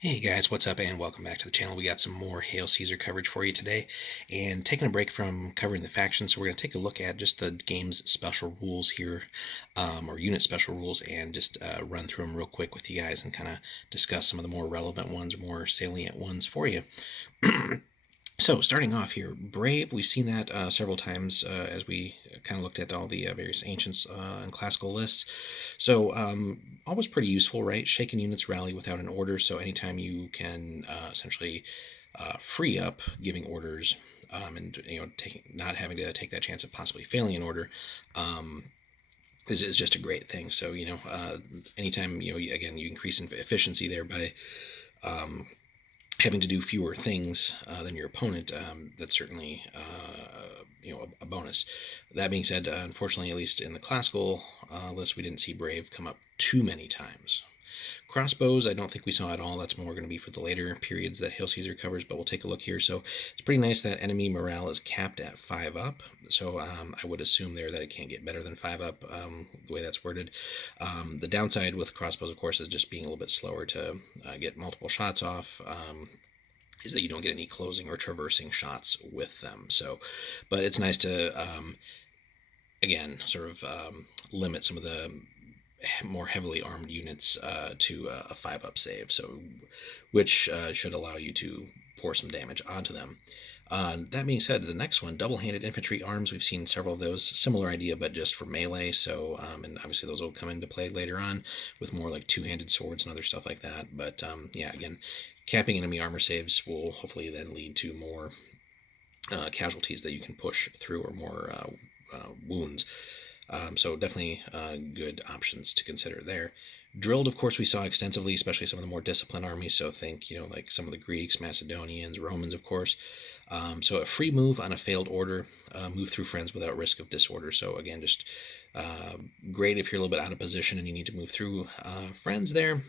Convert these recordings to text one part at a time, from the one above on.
Hey guys, what's up and welcome back to the channel. We got some more Hail Caesar coverage for you today and taking a break from covering the factions. So we're going to take a look at just the game's special rules here, or unit special rules, and just run through them real quick with you guys and kind of discuss some of the more relevant ones, more salient ones for you. So, starting off here, Brave, we've seen that several times as we kind of looked at all the various ancients and classical lists. So, always pretty useful, right? Shaken units rally without an order, so anytime you can essentially free up giving orders and not having to take that chance of possibly failing an order. Is just a great thing. So anytime again you increase in efficiency there by having to do fewer things than your opponent, that's certainly a bonus. That being said, unfortunately, at least in the classical list, we didn't see Brave come up too many times. Crossbows, I don't think we saw at all. That's more going to be for the later periods that Hail Caesar covers, but we'll take a look here. So it's pretty nice that enemy morale is capped at 5 up. So I would assume there that it can't get better than 5 up, the way that's worded. The downside with crossbows, of course, is just being a little bit slower to get multiple shots off. Is that you don't get any closing or traversing shots with them. So, but it's nice to, again, sort of limit some of the more heavily armed units to a 5 up save, so which should allow you to pour some damage onto them. That being said, the next one, double-handed infantry arms, we've seen several of those. Similar idea, but just for melee. So, and obviously those will come into play later on with more like two-handed swords and other stuff like that. But yeah, again, capping enemy armor saves will hopefully then lead to more casualties that you can push through, or more wounds. So definitely good options to consider there. Drilled, of course, we saw extensively, especially some of the more disciplined armies. So think, like some of the Greeks, Macedonians, Romans, of course. So a free move on a failed order, move through friends without risk of disorder. So again, just great if you're a little bit out of position and you need to move through friends there,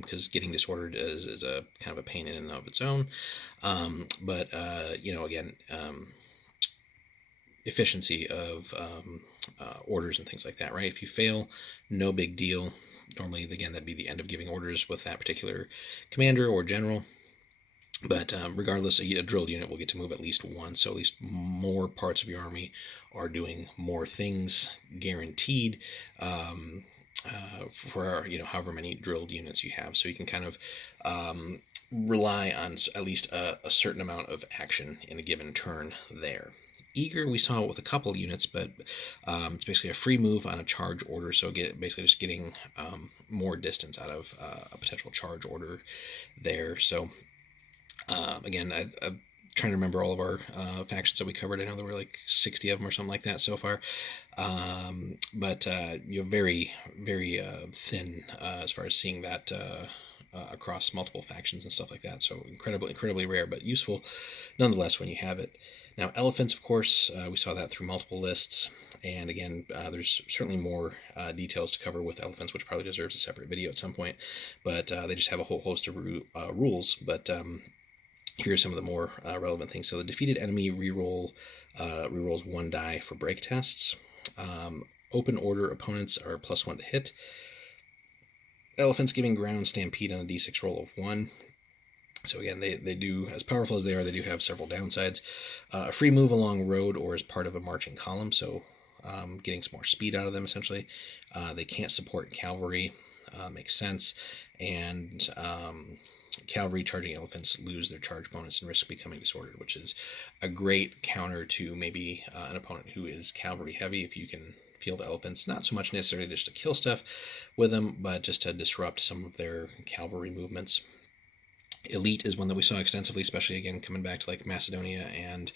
because getting disordered is a kind of a pain in and of its own. But again, efficiency of orders and things like that, right? If you fail, no big deal. Normally, again, that'd be the end of giving orders with that particular commander or general. But regardless, a drilled unit will get to move at least once, so at least more parts of your army are doing more things guaranteed, for however many drilled units you have. So you can kind of rely on at least a certain amount of action in a given turn there. Eager, we saw it with a couple units, but it's basically a free move on a charge order, so basically just getting more distance out of a potential charge order there. So again, I'm trying to remember all of our factions that we covered. I know there were like 60 of them or something like that so far. But very, very thin as far as seeing that across multiple factions and stuff like that. So incredibly rare, but useful nonetheless when you have it. Now, elephants, of course, we saw that through multiple lists. And again, there's certainly more details to cover with elephants, which probably deserves a separate video at some point. But they just have a whole host of rules. But here are some of the more relevant things. So the defeated enemy rerolls 1 die for break tests. Open order opponents are +1 to hit. Elephants giving ground stampede on a d6 roll of 1. So again, they do, as powerful as they are, they do have several downsides. A free move along road or as part of a marching column, so getting some more speed out of them essentially. They can't support cavalry, makes sense. And cavalry charging elephants lose their charge bonus and risk becoming disordered, which is a great counter to maybe an opponent who is cavalry heavy. If you can field elephants, not so much necessarily just to kill stuff with them, but just to disrupt some of their cavalry movements. Elite is one that we saw extensively, especially again coming back to like Macedonia and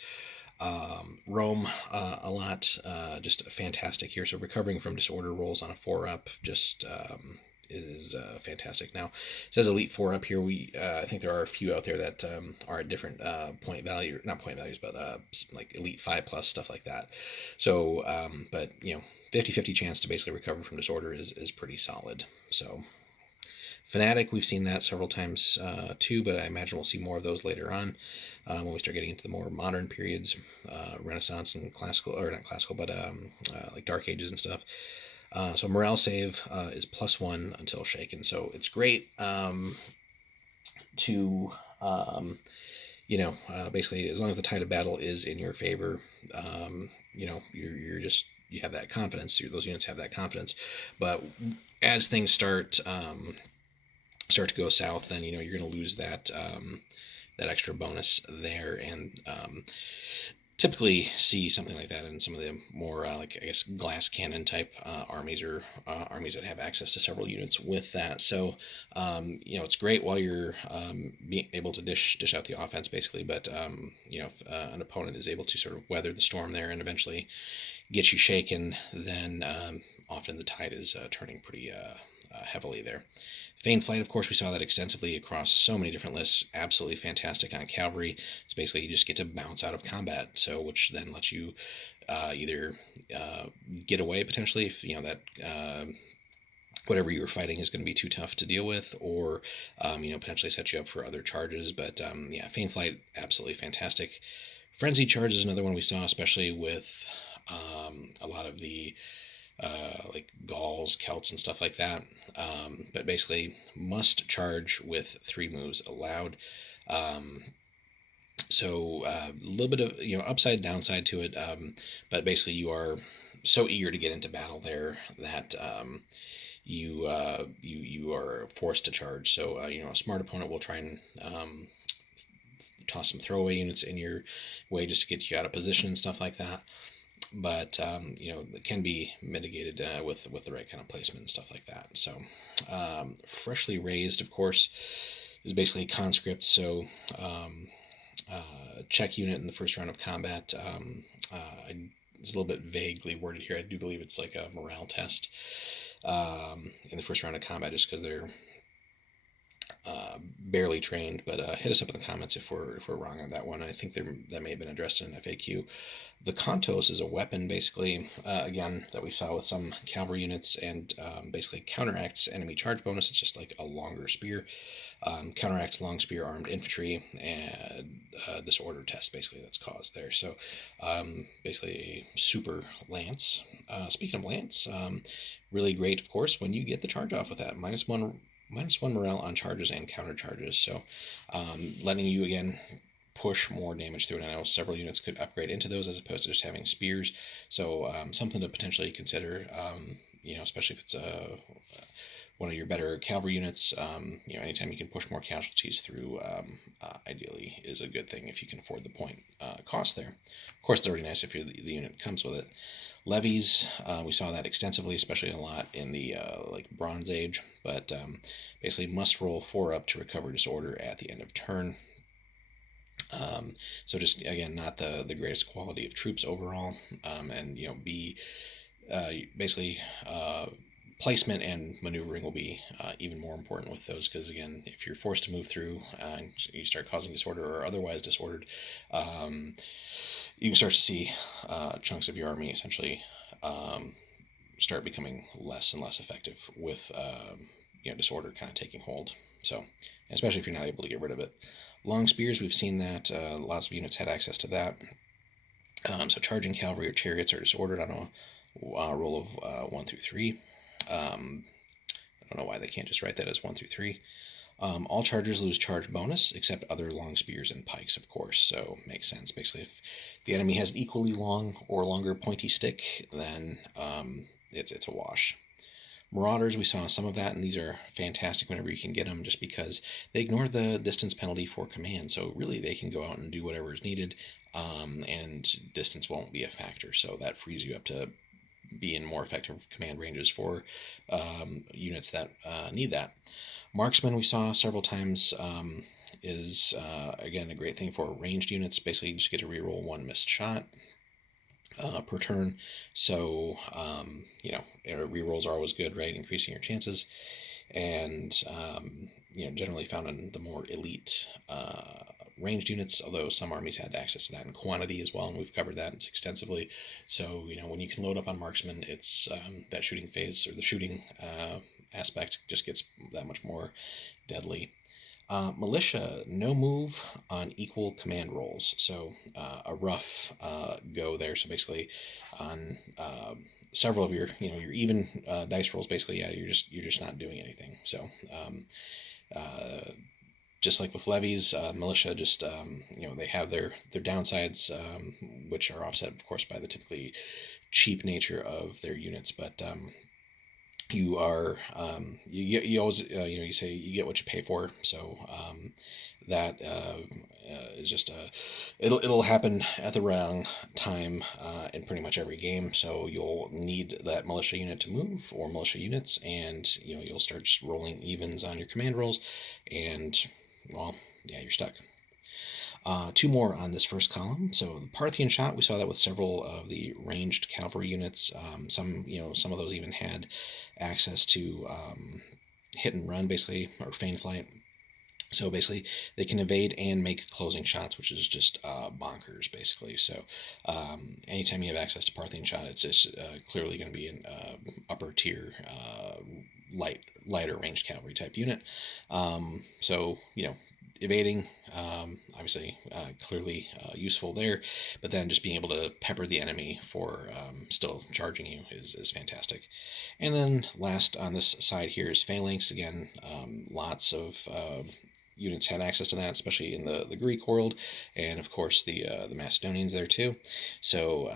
Rome a lot. Just fantastic here. So recovering from disorder rolls on a 4-up just is fantastic. Now it says elite 4-up here. I think there are a few out there that are at different point value, not point values, but like elite 5+ stuff like that. So but 50-50 chance to basically recover from disorder is pretty solid. So Fanatic, we've seen that several times too, but I imagine we'll see more of those later on when we start getting into the more modern periods, Renaissance and classical, or not classical, but like Dark Ages and stuff. So morale save is +1 until shaken, so it's great. to basically, as long as the tide of battle is in your favor, you're just, you have that confidence. Those units have that confidence. But as things start to go south, then you're going to lose that extra bonus there, and typically see something like that in some of the more like, I guess, glass cannon type armies, or armies that have access to several units with that. So it's great while you're being able to dish out the offense basically, but if an opponent is able to sort of weather the storm there and eventually get you shaken, then often the tide is turning pretty heavily there. Feigned Flight, of course, we saw that extensively across so many different lists. Absolutely fantastic on cavalry. So basically, you just get to bounce out of combat, so which then lets you either get away potentially if that whatever you were fighting is going to be too tough to deal with, or potentially set you up for other charges. But Feigned Flight, absolutely fantastic. Frenzy Charge is another one we saw, especially with a lot of the like Gauls, Celts, and stuff like that. But basically, must charge with 3 moves allowed. So a little bit of upside downside to it, but basically you are so eager to get into battle there that you are forced to charge. So a smart opponent will try and toss some throwaway units in your way just to get you out of position and stuff like that. But it can be mitigated with the right kind of placement and stuff like that. So Freshly Raised, of course, is basically conscript. So check unit in the first round of combat. It's a little bit vaguely worded here. I do believe it's like a morale test in the first round of combat, just because they're barely trained. But hit us up in the comments if we're wrong on that one. I think that may have been addressed in an FAQ. The Kontos is a weapon, basically, again, that we saw with some cavalry units, and basically counteracts enemy charge bonus. It's just like a longer spear. Counteracts long spear armed infantry, and disorder test, basically, that's caused there. So basically a super lance. Speaking of lance, really great, of course, when you get the charge off with that. -1 morale on charges and counter charges. So letting you, again, push more damage through it. I know several units could upgrade into those as opposed to just having spears. So something to potentially consider, especially if it's one of your better cavalry units. Anytime you can push more casualties through, ideally is a good thing if you can afford the point cost there. Of course, it's already nice if the unit comes with it. Levies, we saw that extensively, especially a lot in the like Bronze Age, but basically must roll 4 up to recover disorder at the end of turn. So just, again, not the greatest quality of troops overall, and be basically placement and maneuvering will be even more important with those, because again, if you're forced to move through and you start causing disorder or otherwise disordered, you can start to see chunks of your army essentially start becoming less and less effective with disorder kind of taking hold. So especially if you're not able to get rid of it. Long spears, we've seen that lots of units had access to that. So charging cavalry or chariots are disordered on a roll of 1 through 3. I don't know why they can't just write that as 1 through 3. All chargers lose charge bonus except other long spears and pikes, of course. So makes sense. Basically, if the enemy has an equally long or longer pointy stick, then it's a wash. Marauders, we saw some of that, and these are fantastic whenever you can get them, just because they ignore the distance penalty for command. So really, they can go out and do whatever is needed, and distance won't be a factor. So that frees you up to be in more effective command ranges for units that need that. Marksman, we saw several times, is again a great thing for ranged units. Basically, you just get to reroll 1 missed shot per turn. So rerolls are always good, right? Increasing your chances, and generally found in the more elite ranged units, although some armies had access to that in quantity as well, and we've covered that extensively. So when you can load up on marksman, it's that shooting phase, or the shooting aspect, just gets that much more deadly. Militia, no move on equal command rolls. So a rough go there. So basically, on several of your your even dice rolls, basically, you're just not doing anything. So just like with levies, militia just they have their downsides, which are offset, of course, by the typically cheap nature of their units. But you are you always you say you get what you pay for. So that is just it'll happen at the wrong time in pretty much every game. So you'll need that militia unit to move, or militia units, and you'll start just rolling evens on your command rolls, and well, yeah, you're stuck. Two more on this first column. So the Parthian shot, we saw that with several of the ranged cavalry units. Some of those even had access to hit and run, basically, or feign flight. So basically, they can evade and make closing shots, which is just bonkers, basically. So anytime you have access to Parthian shot, it's just clearly going to be an upper tier, lighter ranged cavalry type unit. So evading, obviously, clearly useful there, but then just being able to pepper the enemy for still charging you is fantastic. And then last on this side here is phalanx. Again, lots of units had access to that, especially in the Greek world, and of course the Macedonians there too. So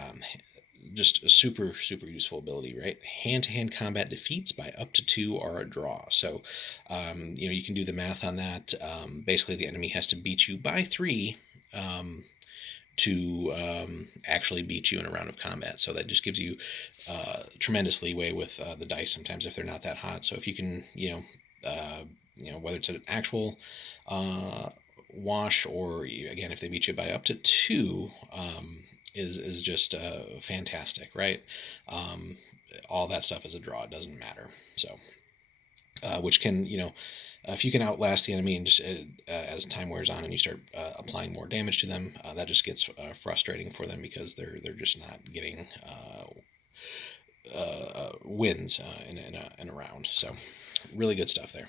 just a super useful ability, right? Hand-to-hand combat defeats by up to 2 are a draw. So you can do the math on that. Basically, the enemy has to beat you by 3 to actually beat you in a round of combat. So that just gives you tremendous leeway with the dice sometimes if they're not that hot. So if you can whether it's an actual wash, or again if they beat you by up to 2, is just fantastic, right? All that stuff is a draw. It doesn't matter. So which can if you can outlast the enemy, and just as time wears on and you start applying more damage to them, that just gets frustrating for them, because they're just not getting wins in a round. So really good stuff there.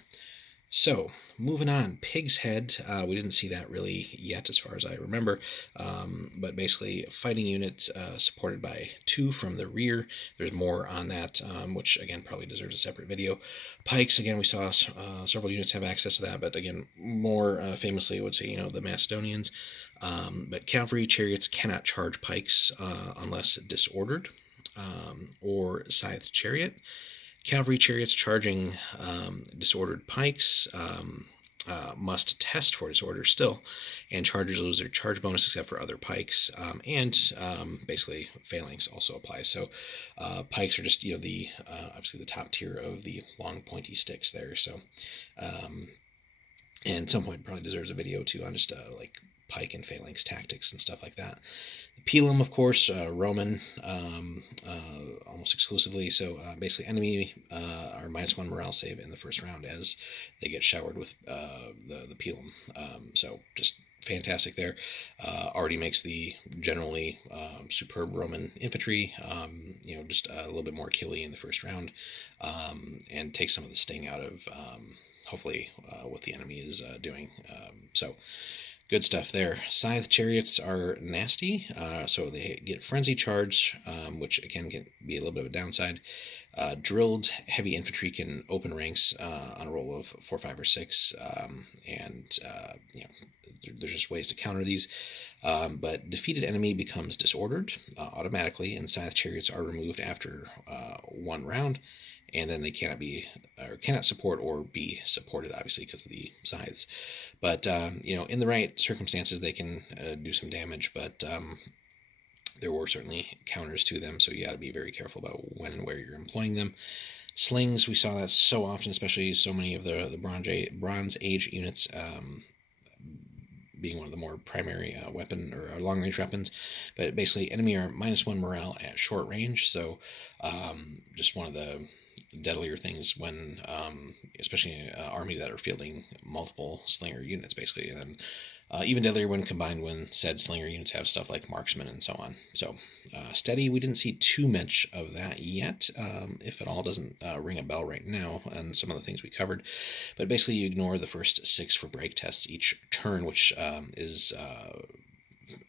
So, moving on, Pig's Head, we didn't see that really yet as far as I remember, but basically fighting units supported by 2 from the rear. There's more on that, which again probably deserves a separate video. Pikes, again, we saw several units have access to that, but again, more famously I would say, the Macedonians. But cavalry chariots cannot charge pikes unless disordered, or Cythe Chariot. Cavalry chariots charging disordered pikes must test for disorder still, and chargers lose their charge bonus except for other pikes, and basically phalanx also applies. So pikes are just the obviously the top tier of the long pointy sticks there. So and at some point probably deserves a video too on just like pike and phalanx tactics and stuff like that. Pilum, of course, Roman, almost exclusively. So basically, enemy are -1 morale save in the first round as they get showered with the Pilum. So just fantastic there. Already makes the generally superb Roman infantry, just a little bit more killy in the first round, and takes some of the sting out of hopefully what the enemy is doing. So. Good stuff there. Cythe Chariots are nasty, so they get Frenzy Charge, which again can be a little bit of a downside. Drilled Heavy Infantry can open ranks on a roll of 4, 5, or 6, and there's just ways to counter these. But defeated enemy becomes disordered automatically, and Cythe Chariots are removed after 1 round, and then they cannot support or be supported, obviously, because of the scythes. But in the right circumstances, they can do some damage. But there were certainly counters to them, so you got to be very careful about when and where you're employing them. Slings, we saw that so often, especially so many of the Bronze Age units being one of the more primary weapon or long range weapons. But basically, enemy are -1 morale at short range, so just one of the deadlier things when especially armies that are fielding multiple slinger units, basically, and then even deadlier when combined when said slinger units have stuff like marksmen and so on. So steady, we didn't see too much of that yet, if at all. Doesn't ring a bell right now on some of the things we covered, but basically you ignore the first 6 for break tests each turn, which is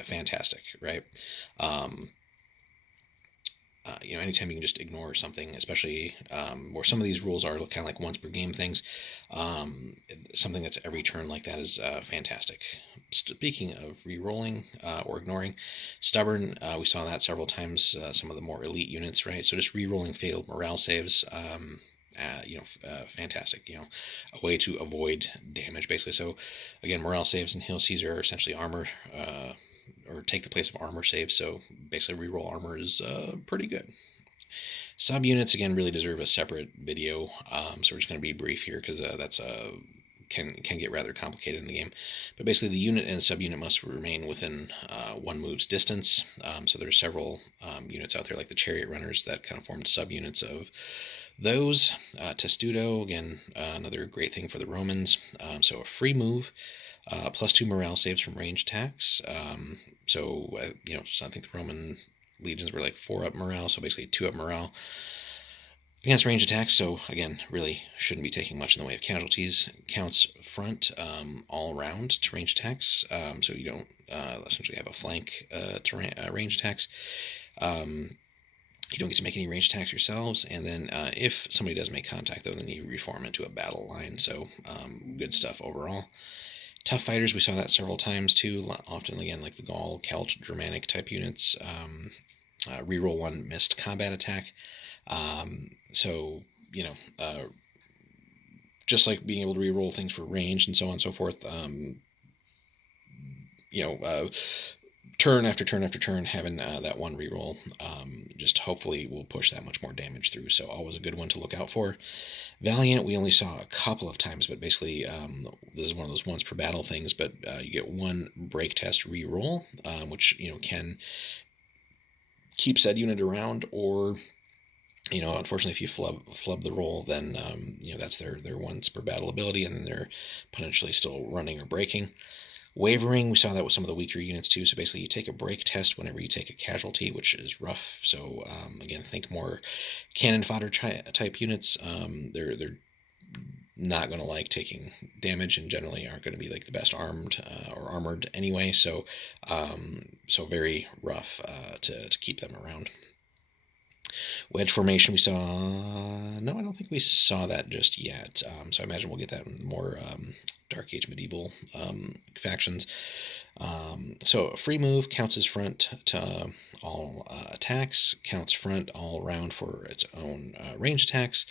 fantastic, right? anytime you can just ignore something, especially where some of these rules are kind of like once per game things, um, something that's every turn like that is fantastic. Speaking of re-rolling or ignoring, stubborn, we saw that several times. Some of the more elite units, right? So just re-rolling failed morale saves. Fantastic. A way to avoid damage, basically. So, again, morale saves and Hail Caesar are essentially armor, or take the place of armor saves. So basically, reroll armor is pretty good. Subunits again really deserve a separate video, so we're just going to be brief here because that's can get rather complicated in the game. But basically, the unit and subunit must remain within one move's distance. So there's several units out there like the chariot runners that kind of formed subunits of those. Testudo, again, another great thing for the Romans. So a free move, +2 morale saves from range attacks. So I think the Roman legions were like 4 up morale, so basically 2 up morale against range attacks. So again, really shouldn't be taking much in the way of casualties. Counts front all round to range attacks, so you don't essentially have a flank to range attacks. You don't get to make any range attacks yourselves, and then if somebody does make contact, though, then you reform into a battle line. So good stuff overall. Tough fighters, we saw that several times too. Often, again, like the Gaul, Celt, Germanic type units. Reroll 1 missed combat attack. So just like being able to reroll things for range and so on and so forth. Turn after turn after turn, having that one reroll just hopefully will push that much more damage through. So always a good one to look out for. Valiant, we only saw a couple of times, but basically this is one of those once per battle things. But you get 1 break test reroll, which can keep said unit around, or unfortunately, if you flub the roll, then that's their once per battle ability, and then they're potentially still running or breaking. Wavering, we saw that with some of the weaker units too. So basically, you take a break test whenever you take a casualty, which is rough. So again, think more cannon fodder type units. They're not going to like taking damage, and generally aren't going to be like the best armed or armored anyway. So very rough to keep them around. Wedge formation, we saw. No, I don't think we saw that just yet. So I imagine we'll get that in more Dark Age medieval factions. So a free move counts as front to all attacks, counts front all around for its own range attacks.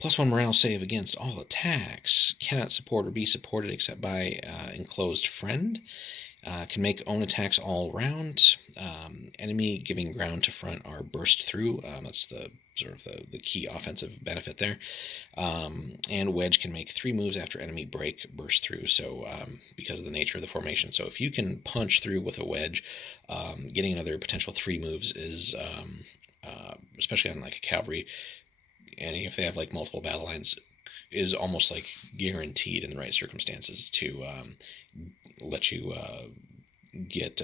+1 morale save against all attacks. Cannot support or be supported except by enclosed friend. Can make own attacks all round. Enemy giving ground to front are burst through. That's the sort of the key offensive benefit there. And wedge can make 3 moves after enemy break burst through. So because of the nature of the formation, so if you can punch through with a wedge, getting another potential 3 moves is especially on like a cavalry, and if they have like multiple battle lines, is almost like guaranteed in the right circumstances to let you get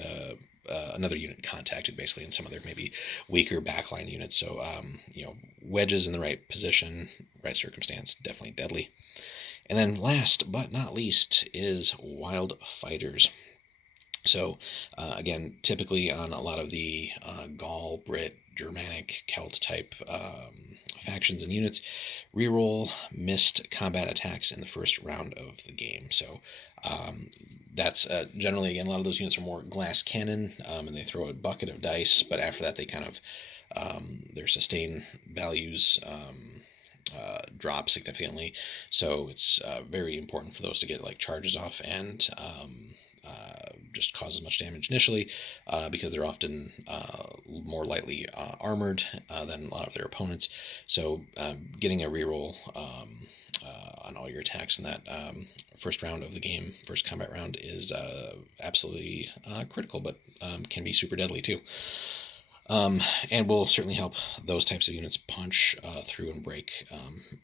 another unit contacted, basically, in some of their maybe weaker backline units. So wedges in the right position, right circumstance, definitely deadly. And then last but not least is wild fighters. So again, typically on a lot of the Gaul, Brit, Germanic, Celt type factions and units, reroll missed combat attacks in the first round of the game. So that's generally, again, a lot of those units are more glass cannon, and they throw a bucket of dice, but after that they kind of their sustain values drop significantly. So it's very important for those to get like charges off and just cause as much damage initially, because they're often more lightly armored than a lot of their opponents. So getting a reroll on all your attacks in that first round of the game, first combat round, is absolutely critical, but can be super deadly too. And will certainly help those types of units punch through and break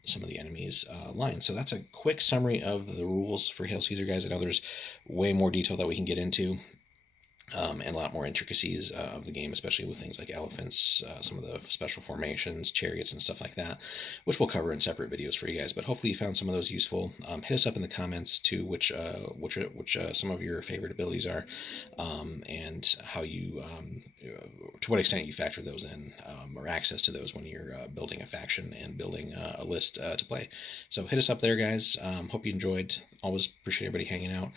some of the enemy's lines. So that's a quick summary of the rules for Hail Caesar, guys. I know there's way more detail that we can get into. and a lot more intricacies of the game, especially with things like elephants, some of the special formations, chariots, and stuff like that, which we'll cover in separate videos for you guys. But hopefully you found some of those useful. Hit us up in the comments too, which some of your favorite abilities are, and how you, to what extent you factor those in, or access to those when you're building a faction and building a list to play. So hit us up there, guys. Hope you enjoyed. Always appreciate everybody hanging out.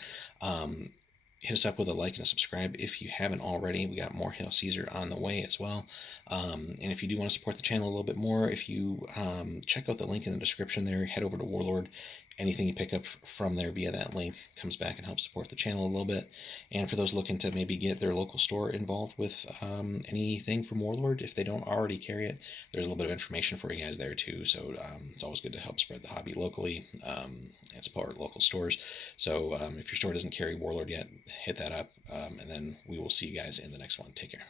Hit us up with a like and a subscribe if you haven't already. We got more Hail Caesar on the way as well. And if you do want to support the channel a little bit more, if you check out the link in the description there, head over to Warlord. Anything you pick up from there via that link comes back and helps support the channel a little bit. And for those looking to maybe get their local store involved with anything from Warlord, if they don't already carry it, there's a little bit of information for you guys there too. So it's always good to help spread the hobby locally and support local stores. So if your store doesn't carry Warlord yet, hit that up, and then we will see you guys in the next one. Take care.